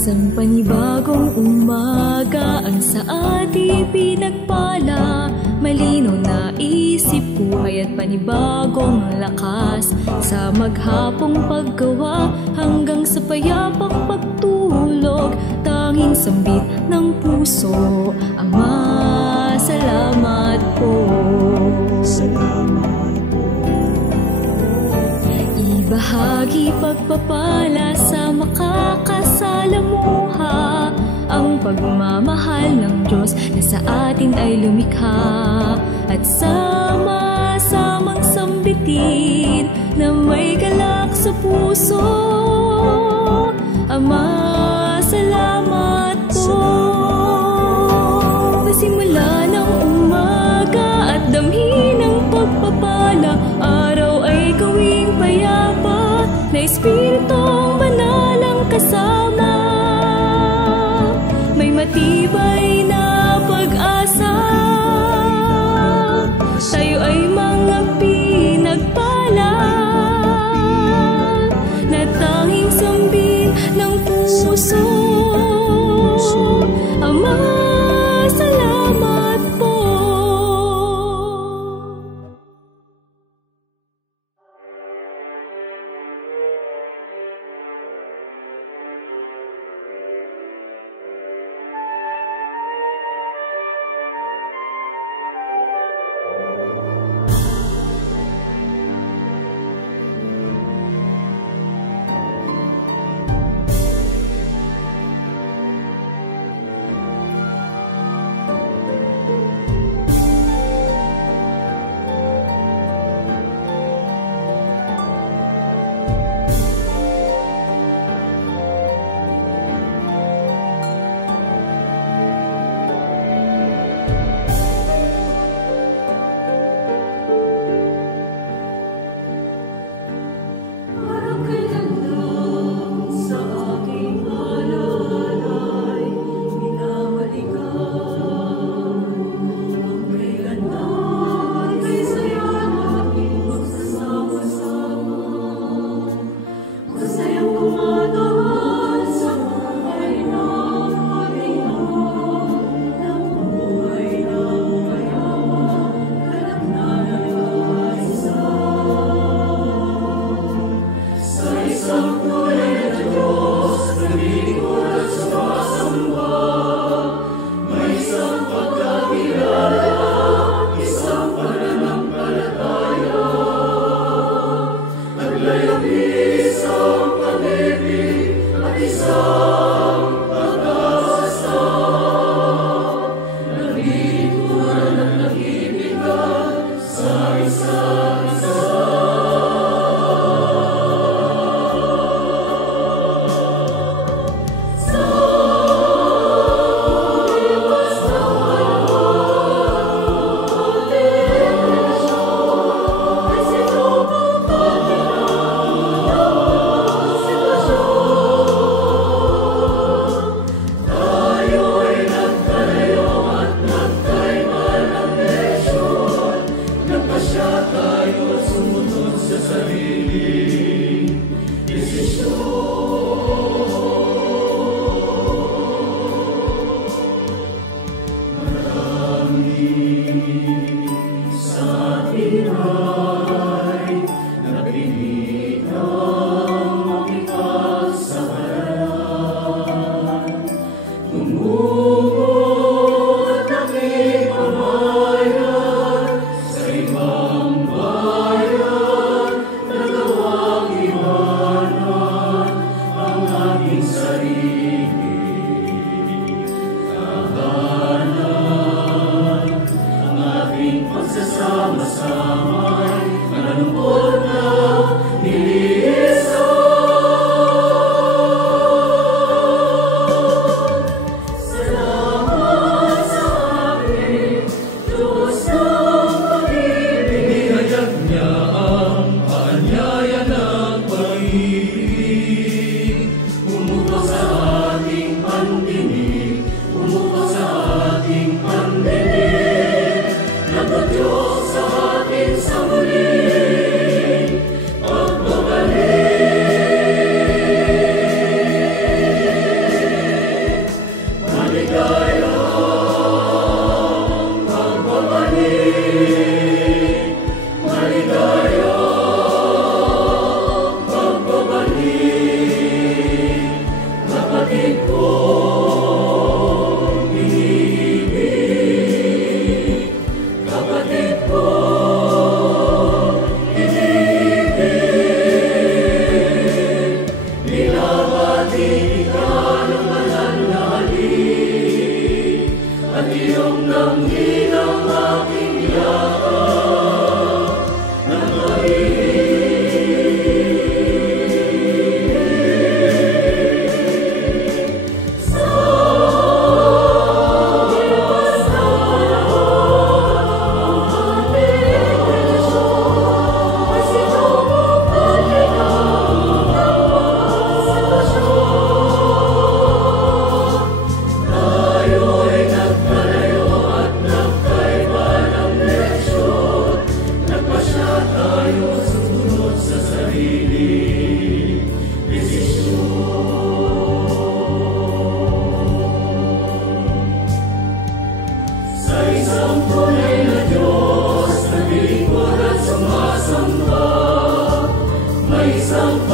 Isang panibagong umaga ang sa ating pinagpala. Malinaw na isip, buhay at panibagong lakas. Sa maghapong paggawa hanggang sa payapang pagtulog, tanging sambit ng puso, Ama, salamat po. Salamat po. Ibahagi pagpapala sa makakasalamuha, ang pagmamahal ng Diyos na sa atin ay lumikha. At sama-samang sambitin na may galak sa puso, Ama, salamat po. Pasimula ng umaga at damhin ng pagpapala, araw ay gawing payapa na Espiritong Banal ang kasama. May matibay na pag-asa, tayo ay mga pinagpala na tanging sambin ng puso, Ama, salamat po.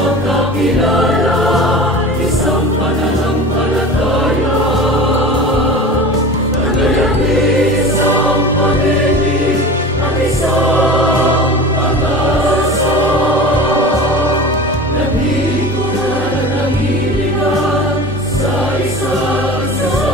magkakilala, isang pananampalataya. Nagayami isang pag-ibig at isang pag-asa. Naglilingkuran at nanghihiligan sa isa't isa.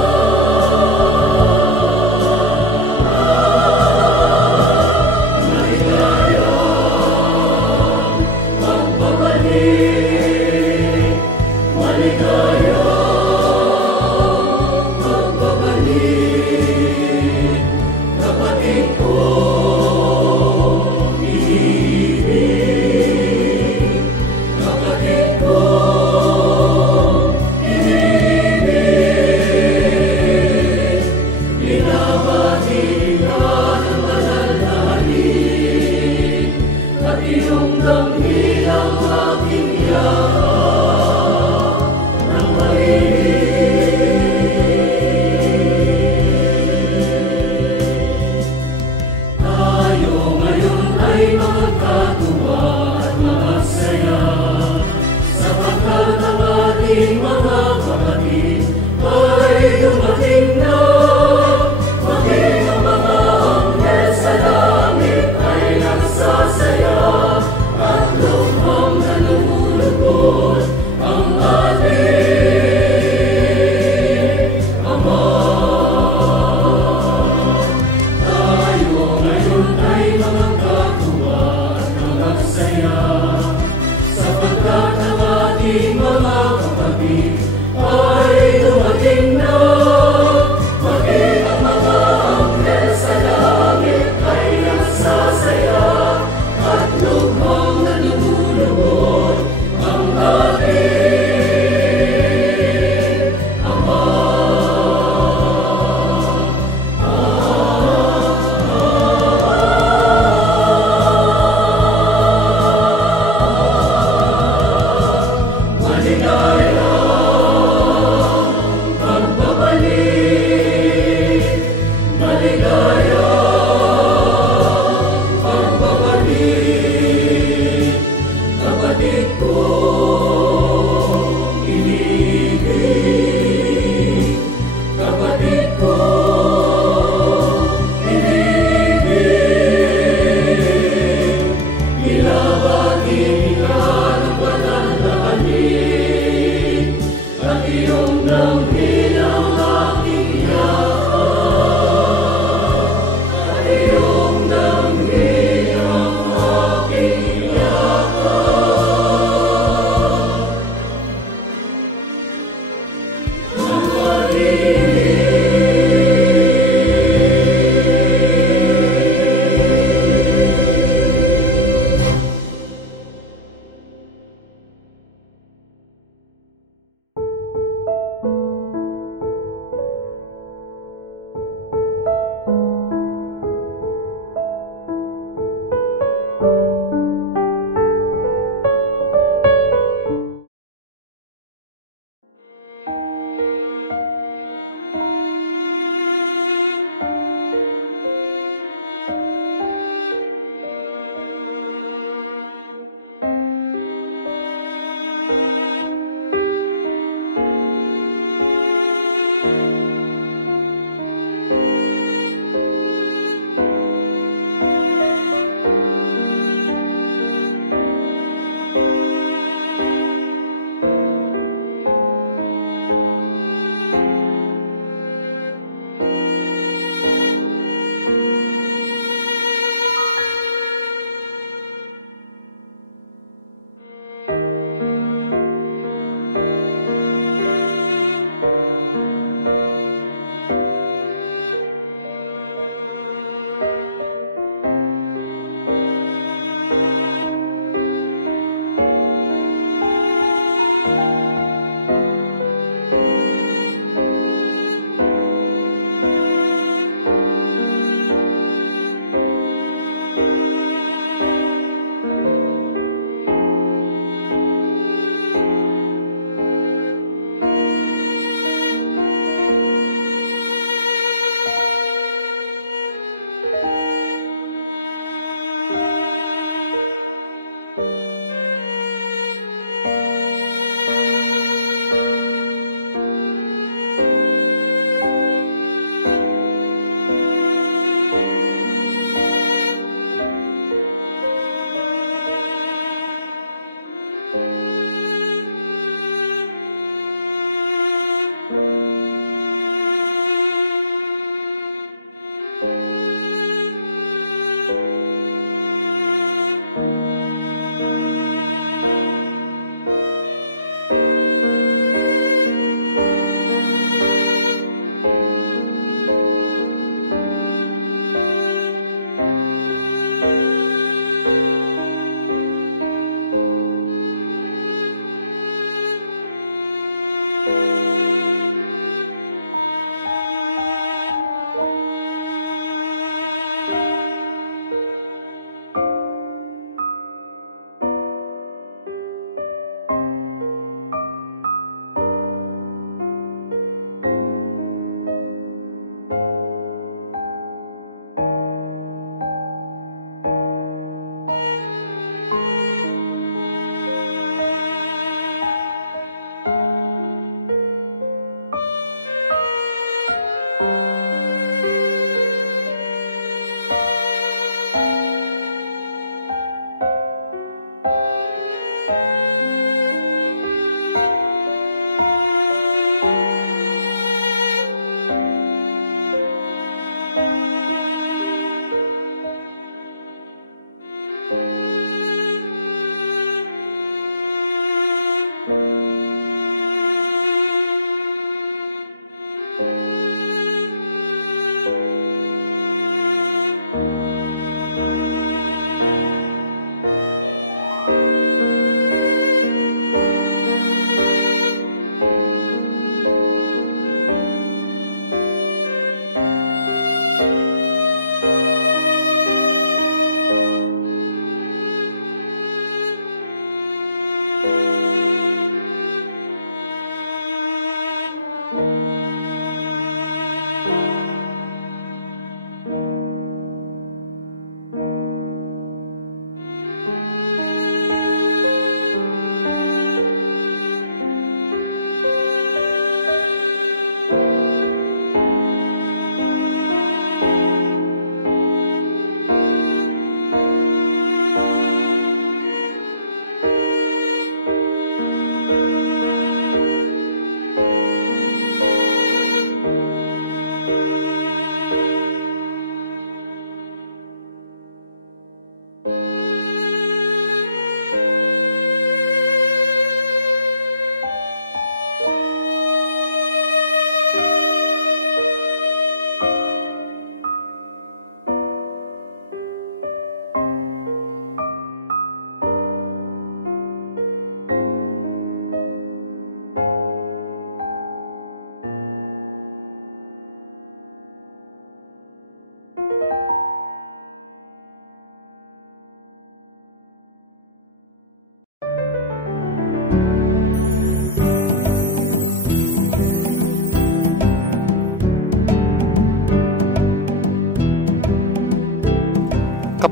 Maligaya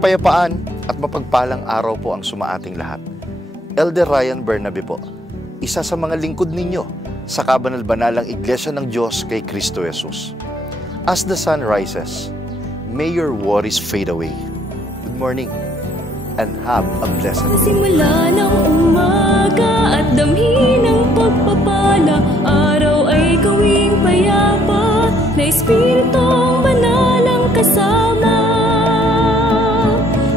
Kapayapaan at mapagpalang araw po ang sumaating lahat. Elder Ryan Bernabe po, isa sa mga lingkod ninyo sa kabanal-banalang Iglesia ng Diyos kay Kristo Jesus. As the sun rises, may your worries fade away. Good morning and have a blessed day. Simula ng umaga at damhin ng pagpapala, araw ay gawing payapa, na Espiritong Banal ang kasama.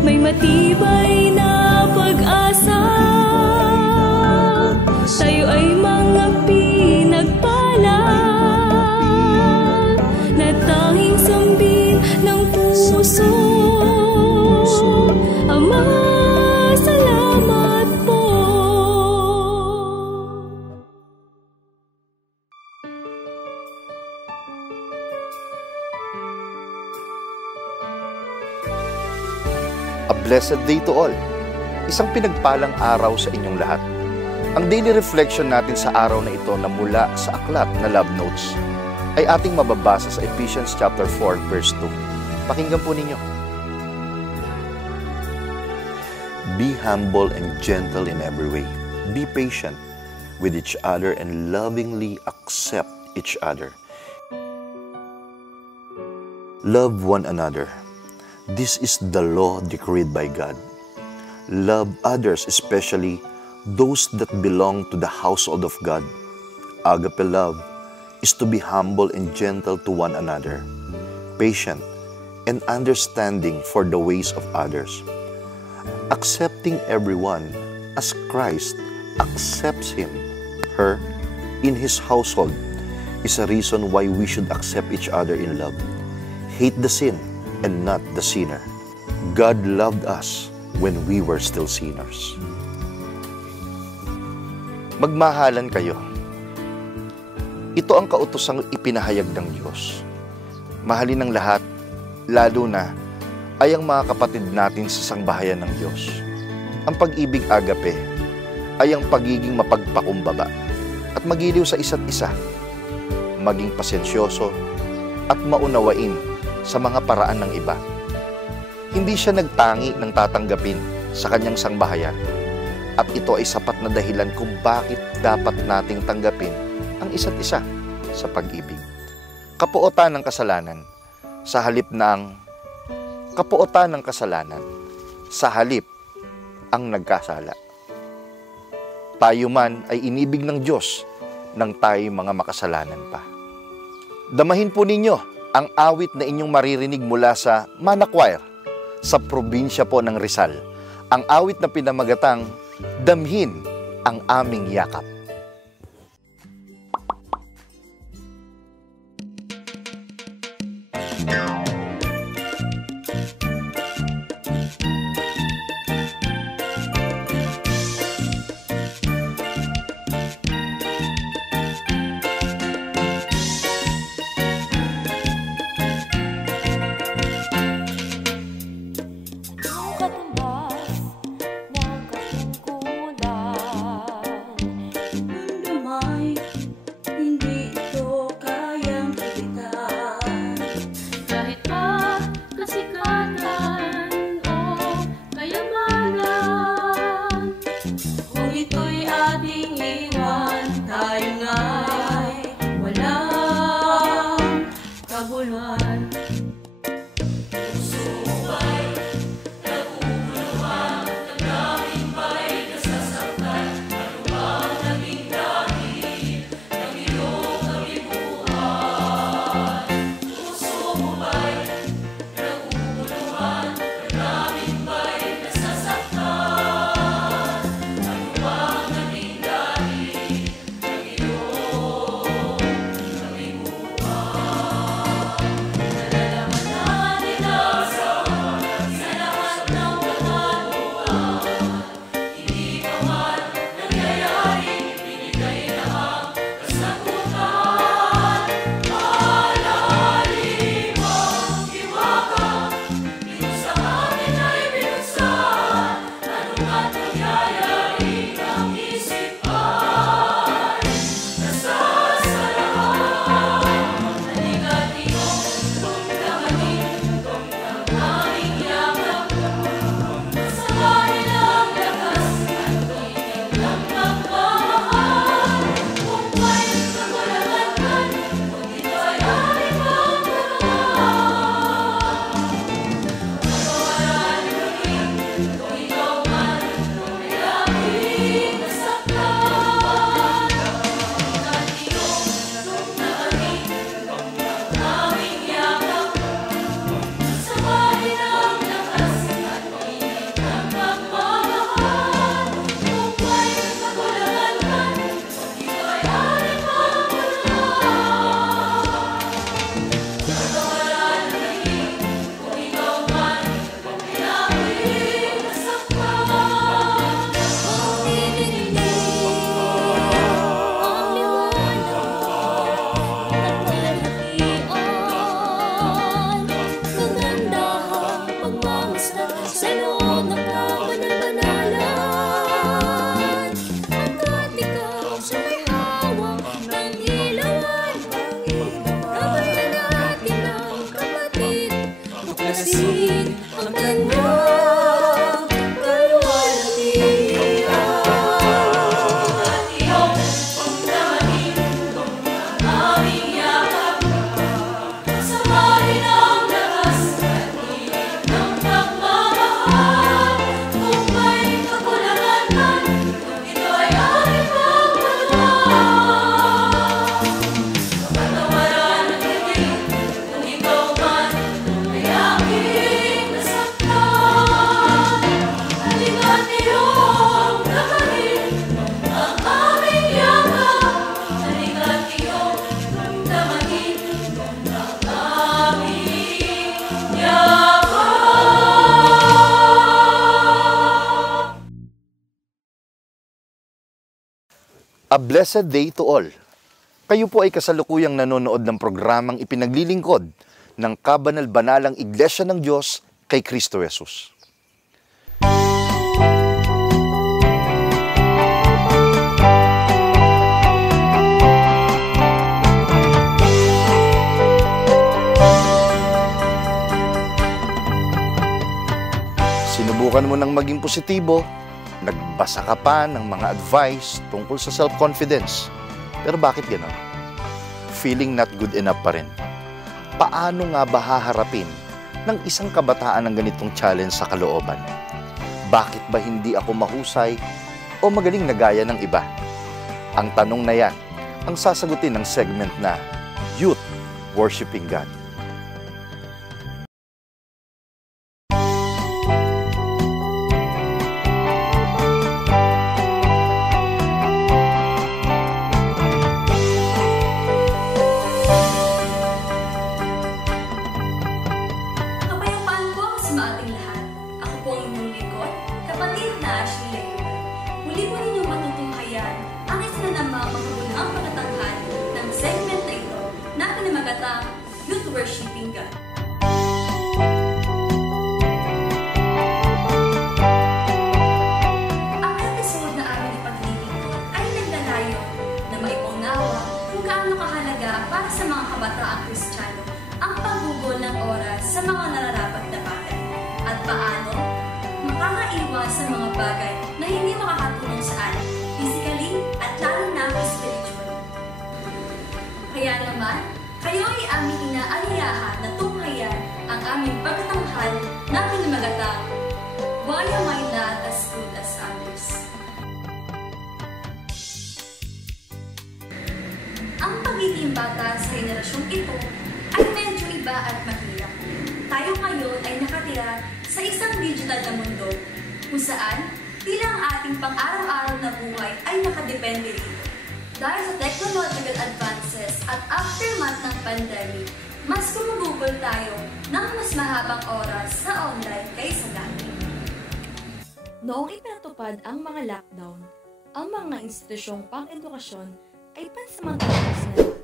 May matibay na pag-asa, tayo ay mga pinagpala, na tanging sambin ng puso. Ama, salamat po. A blessed day to all. Isang pinagpalang araw sa inyong lahat. Ang daily reflection natin sa araw na ito na mula sa aklat na Love Notes ay ating mababasa sa Ephesians chapter 4 verse 2. Pakinggan po ninyo. Be humble and gentle in every way. Be patient with each other and lovingly accept each other. Love one another. This is the law decreed by God. Love others, especially those that belong to the household of God. Agape love is to be humble and gentle to one another, patient and understanding for the ways of others. Accepting everyone as Christ accepts him, her, in his household is a reason why we should accept each other in love. Hate the sin and not the sinner. God loved us when we were still sinners. Magmahalan kayo. Ito ang kautosang ipinahayag ng Diyos. Mahalin ng lahat, lalo na ay ang mga kapatid natin sa sangbahayan ng Diyos. Ang pag-ibig agape ay ang pagiging mapagpakumbaba at magiliw sa isa't isa, maging pasensyoso at maunawain sa mga paraan ng iba. Hindi siya nagtangi ng tatanggapin sa kanyang sangbahayan at ito ay sapat na dahilan kung bakit dapat nating tanggapin ang isa't isa sa pag-ibig. Kapuotan ng kasalanan sa halip ang nagkasala. Tayo man ay inibig ng Diyos nang tayo mga makasalanan pa. Damahin po ninyo ang awit na inyong maririnig mula sa Mana Choir sa probinsya po ng Rizal. Ang awit na pinamagatang Damhin ang Aming Yakap. Ito'y ating iwan. A blessed day to all. Kayo po ay kasalukuyang nanonood ng programang ipinaglilingkod ng kabanal-banalang Iglesia ng Diyos kay Kristo Jesus. Sinubukan mo nang maging positibo, nagbasa ka pa ng mga advice tungkol sa self-confidence. Pero bakit gano'n? Feeling not good enough pa rin. Paano nga ba haharapin ng isang kabataan ng ganitong challenge sa kalooban? Bakit ba hindi ako mahusay o magaling na gaya ng iba? Ang tanong na yan ang sasagutin ng segment na Youth Worshiping God. Youth Worshiping God. Ang episode na aming ipaglilingkod ay naglalayon na maiunawa kung gaano kahalaga para sa mga kabataang Kristiyano ang paggugol ng oras sa mga nararapat na bagay at paano makakaiwas sa mga bagay na hindi makakatulong sa atin physically at lalo na spiritually. Kaya naman, kayo ay aming inaaliyahan na tunghayan ang aming pagtatanghal na pinamagatang Why am I not as good as others? Ang pagiging bata sa henerasyong ito ay medyo iba at mahirap. Tayo ngayon ay nakatira sa isang digital na mundo kung saan tila ang ating pang-araw-araw na buhay ay nakadepende rito. Dahil sa technological advances at aftermath ng pandemic, mas gumugugol tayo ng mas mahabang oras sa online kaysa dati. Noong ipinatupad ang mga lockdown, ang mga institusyong pang-edukasyon ay pansamantalang sinara.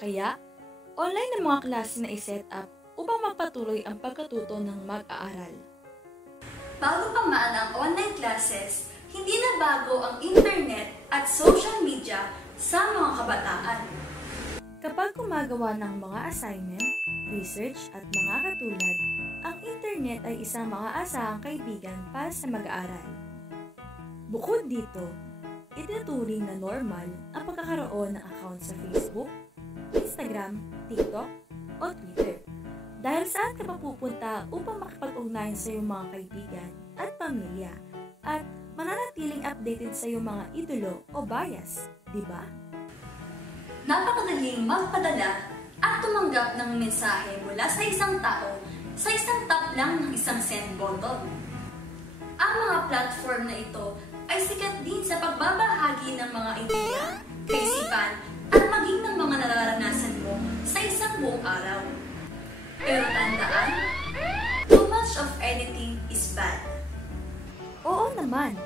Kaya, online ang mga klase na i-set up upang magpatuloy ang pagkatuto ng mag-aaral. Bago pa man ang online classes, hindi na bago ang internet at social media sa mga kabataan. Kapag gumagawa ng mga assignment, research at mga katulad, ang internet ay isang maaasahang kaibigan para sa mag-aaral. Bukod dito, itinuturing na normal ang pagkakaroon ng account sa Facebook, Instagram, TikTok o Twitter. Dahil saan ka mapupunta upang makipag-ugnayan sa iyong mga kaibigan at pamilya at mananatiling updated sa iyong mga idolo o bias, di ba? Napakadaling magpadala at tumanggap ng mensahe mula sa isang tao sa isang tap lang ng isang send button. Ang mga platform na ito ay sikat din sa pagbabahagi ng mga ideya, kaisipan at maging ng mga nararanasan mo sa isang buong araw. Pero tandaan, too much of anything is bad. Oo naman,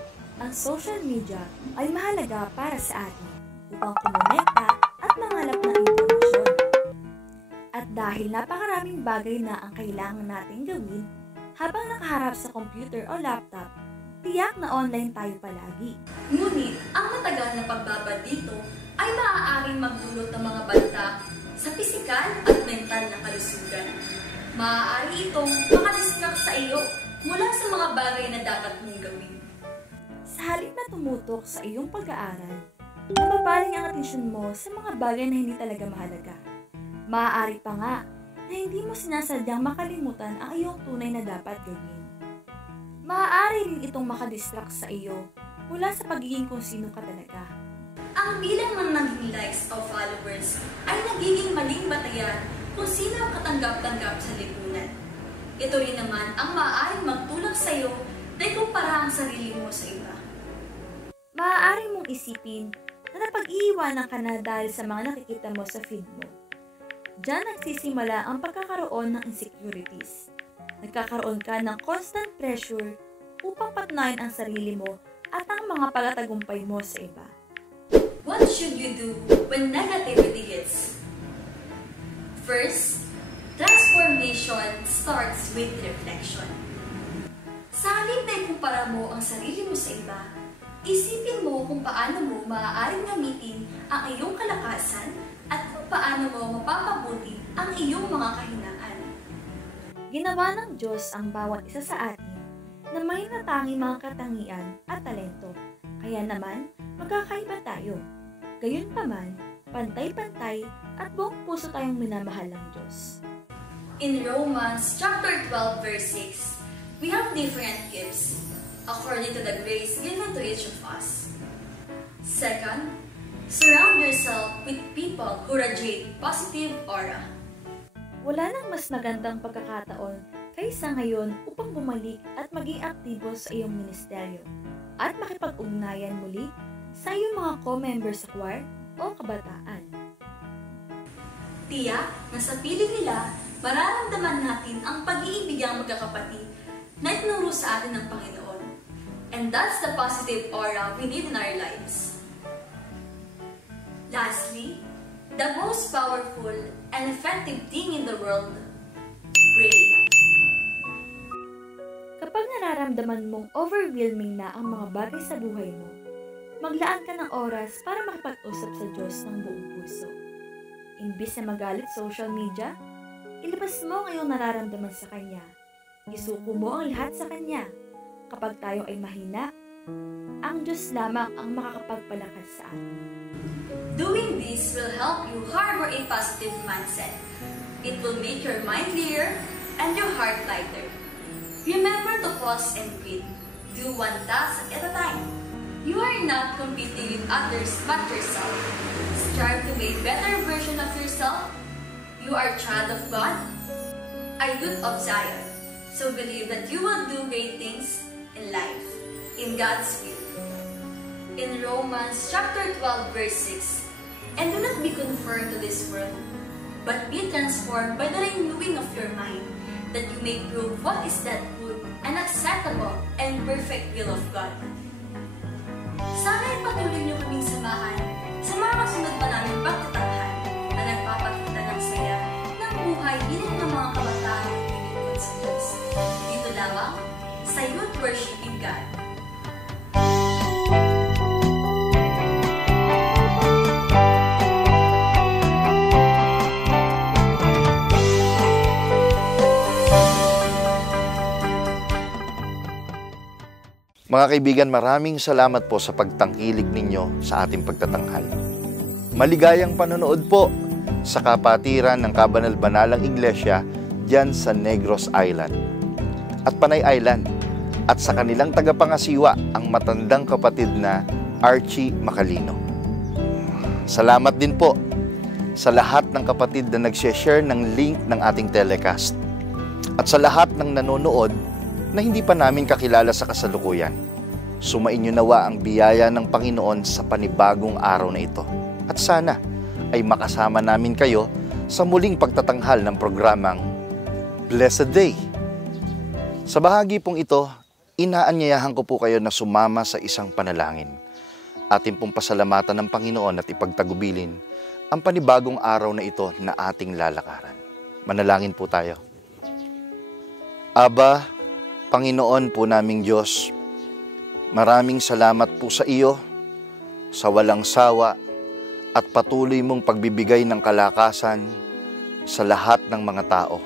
ang social media ay mahalaga para sa atin upang kumonekta at mangalap ng impormasyon. At dahil napakaraming bagay na ang kailangan natin gawin habang nakaharap sa computer o laptop, tiyak na online tayo palagi. Ngunit ang matagal na pagbabad dito ay maaaring magdulot ng mga banta sa pisikal at mental na kalusugan. Maaari itong makadistract sa iyo mula sa mga bagay na dapat mong gawin. Sa halip na tumutok sa iyong pag-aaral, nababaling ang atensyon mo sa mga bagay na hindi talaga mahalaga. Maaari pa nga na hindi mo sinasadyang makalimutan ang iyong tunay na dapat gawin. Maaari rin itong makadistract sa iyo mula sa pagiging kung sino ka talaga. Ang bilang ng naging likes o followers ay nagiging maling batayan kung sino ang katanggap-tanggap sa lipunan. Ito rin naman ang maaaring magtulak sa iyo na ikumpara ang sarili mo sa iba. Maaari mong isipin na napag-iiwanan ka na dahil sa mga nakikita mo sa feed mo. Diyan nagsisimula ang pagkakaroon ng insecurities. Nagkakaroon ka ng constant pressure upang patunayan ang sarili mo at ang mga pagtatagumpay mo sa iba. What should you do when negativity hits? First, transformation starts with reflection. Sa halip na ikumpara mo ang sarili mo sa iba, isipin mo kung paano mo maaaring gamitin ang iyong kalakasan at kung paano mo mapapabuti ang iyong mga kahinaan. Ginawa ng Diyos ang bawat isa sa atin na may natanging mga katangian at talento. Kaya naman, magkakaiba tayo. Gayunpaman, pantay-pantay at buong puso tayong minamahal ng Diyos. In Romans chapter 12 verse 6, we have different gifts according to the grace given to each of us. Second, surround yourself with people who radiate positive aura. Wala nang mas magandang pagkakataon kaysa ngayon upang bumalik at maging aktibo sa iyong ministeryo at makipag-ugnayan muli sa iyong mga co-members sa choir o kabataan. Tiyak na sa piling nila, mararamdaman natin ang pag-iibigang magkakapatid na itinuro sa atin ng Panginoon. And that's the positive aura we need in our lives. Lastly, the most powerful and effective thing in the world, pray. Kapag nararamdaman mong overwhelming na ang mga bagay sa buhay mo, maglaan ka ng oras para makipag-usap sa Diyos ng buong puso. Imbis na magalit sa social media, ilabas mo ang iyong nararamdaman sa Kanya. Isuko mo ang lahat sa Kanya. Kapag tayo ay mahina, ang Diyos lamang ang makakapagpalakas sa atin. Doing this will help you harbor a positive mindset. It will make your mind clear and your heart lighter. Remember to pause and breathe. Do one task at a time. You are not competing with others but yourself. Strive to be a better version of yourself. You are a child of God, a youth of Zion. So believe that you will do great things in life, in God's will. In Romans chapter 12 verse 6, and do not be conformed to this world, but be transformed by the renewing of your mind, that you may prove what is that good and acceptable and perfect will of God. Sana ay patuloy niyo kaming samahan sa mga kasunod pa namin pagtatanghal na nagpapakita ng saya ng buhay bilang ng mga kabataan na naglilingkod sa Diyos. Dito lamang sa Youth Worshiping God. Mga kaibigan, maraming salamat po sa pagtangkilik ninyo sa ating pagtatanghal. Maligayang panonood po sa kapatiran ng Kabanal-Banalang Iglesia diyan sa Negros Island at Panay Island at sa kanilang tagapangasiwa ang matandang kapatid na Archie Macalino. Salamat din po sa lahat ng kapatid na nag-share ng link ng ating telecast at sa lahat ng nanonood na hindi pa namin kakilala sa kasalukuyan. Sumainyo nawa ang biyaya ng Panginoon sa panibagong araw na ito. At sana ay makasama namin kayo sa muling pagtatanghal ng programang Blessed Day. Sa bahagi pong ito, inaanyayahan ko po kayo na sumama sa isang panalangin. Ating pong pasalamatan ng Panginoon at ipagtagubilin ang panibagong araw na ito na ating lalakaran. Manalangin po tayo. Aba, Panginoon po naming Diyos, maraming salamat po sa iyo sa walang sawa at patuloy mong pagbibigay ng kalakasan sa lahat ng mga tao,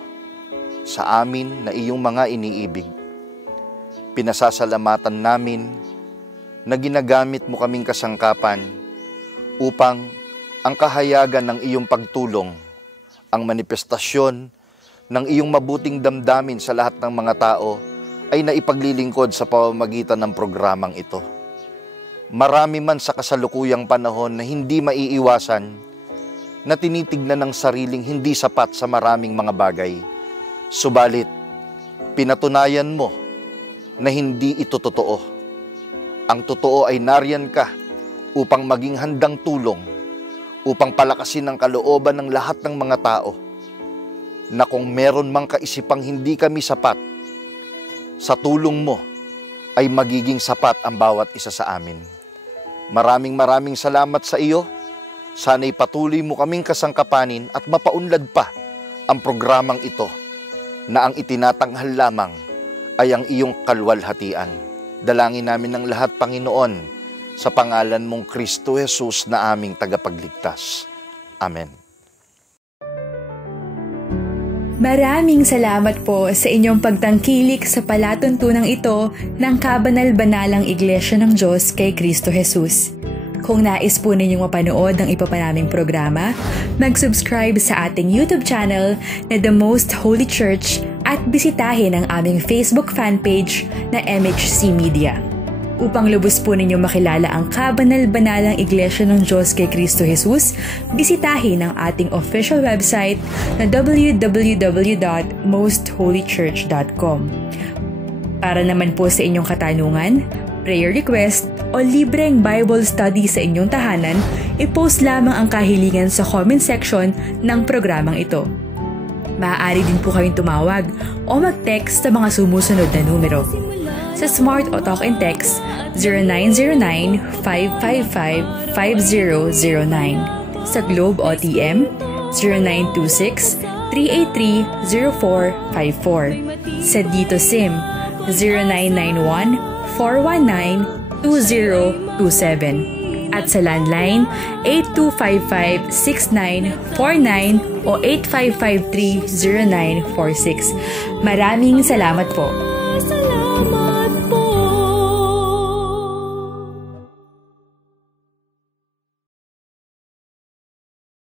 sa amin na iyong mga iniibig. Pinasasalamatan namin na ginagamit mo kaming kasangkapan upang ang kahayagan ng iyong pagtulong, ang manifestasyon ng iyong mabuting damdamin sa lahat ng mga tao ay naipaglilingkod sa pamamagitan ng programang ito. Marami man sa kasalukuyang panahon na hindi maiiwasan na tinitignan ng sariling hindi sapat sa maraming mga bagay. Subalit, pinatunayan mo na hindi ito totoo. Ang totoo ay nariyan ka upang maging handang tulong, upang palakasin ang kalooban ng lahat ng mga tao, na kung meron mang kaisipang hindi kami sapat, sa tulong mo ay magiging sapat ang bawat isa sa amin. Maraming salamat sa iyo. Sana'y patuloy mo kaming kasangkapanin at mapaunlad pa ang programang ito na ang itinatanghal lamang ay ang iyong kalwalhatian. Dalangin namin ng lahat, Panginoon, sa pangalan mong Kristo Jesus na aming tagapagligtas. Amen. Maraming salamat po sa inyong pagtangkilik sa palatuntunang ito ng Kabanal-Banalang Iglesia ng Diyos kay Kristo Jesus. Kung nais po ninyong mapanood ng iba pa naming programa, mag-subscribe sa ating YouTube channel na The Most Holy Church at bisitahin ang aming Facebook fanpage na MHC Media. Upang lubos po ninyong makilala ang Kabanal-Banalang Iglesia ng Diyos kay Kristo Jesus, bisitahin ang ating official website na www.mostholychurch.com. Para naman po sa inyong katanungan, prayer request o libreng Bible study sa inyong tahanan, i-post lamang ang kahilingan sa comment section ng programang ito. Maaari din po kayong tumawag o mag-text sa mga sumusunod na numero. Sa Smart o Talk and Text, 0909-555-5009. Sa Globe o TM, 0926-383-0454. Sa Dito SIM, 0991-419-2027. At sa landline, 8255-6949 o 8553-0946. Maraming salamat po.